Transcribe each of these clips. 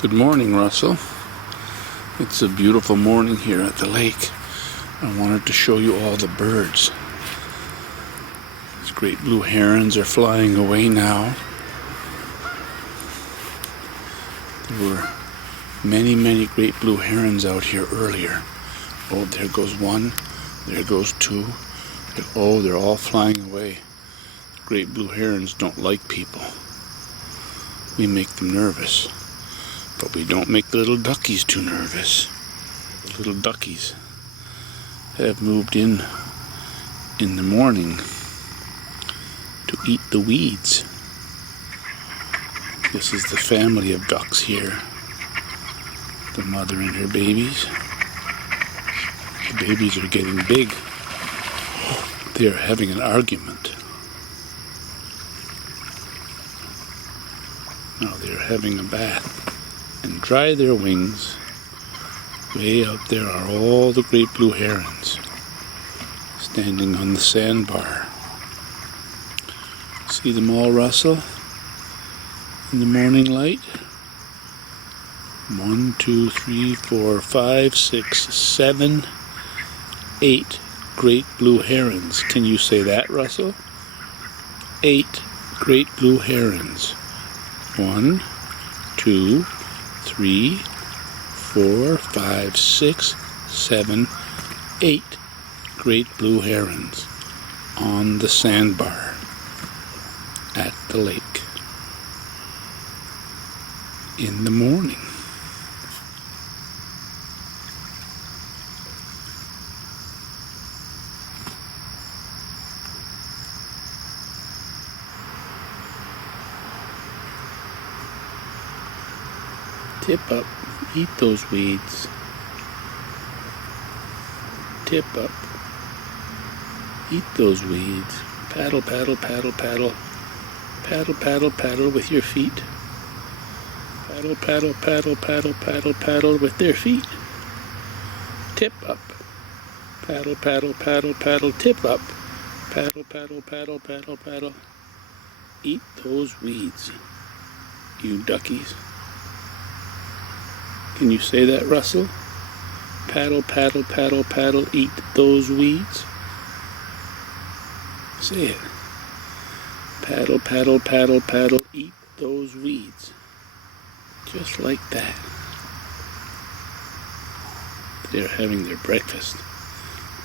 Good morning, Russell. It's a beautiful morning here at the lake. I wanted to show you all the birds. These great blue herons are flying away now. There were many great blue herons out here earlier. Oh, there goes one. There goes two. Oh, they're all flying away. The great blue herons don't like people. We make them nervous. But we don't make the little duckies too nervous. The little duckies have moved in the morning to eat the weeds. This is the family of ducks here. The mother and her babies. The babies are getting big. They are having an argument. Now they are having a bath and dry their wings. Way out there are all the great blue herons standing on the sandbar. See them all, Russell, in the morning light? 1, 2, 3, 4, 5, 6, 7, 8 great blue herons. Can you say that, Russell? 8 great blue herons. 1, 2, 3, 4, 5, 6, 7, 8 great blue herons on the sandbar at the lake in the morning. Tip up, eat those weeds. Tip up, eat those weeds. Paddle, paddle, paddle, paddle. Paddle, paddle, paddle with your feet. Paddle, paddle, paddle, paddle, paddle, paddle with their feet. Tip up. Paddle, paddle, paddle, paddle, tip up. Paddle, paddle, paddle, paddle, paddle. Eat those weeds, you duckies. Can you say that, Russell? Paddle, paddle, paddle, paddle, eat those weeds. Say it. Paddle, paddle, paddle, paddle, eat those weeds. Just like that. They're having their breakfast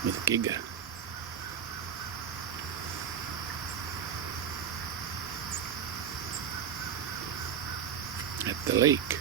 with Giga. At the lake.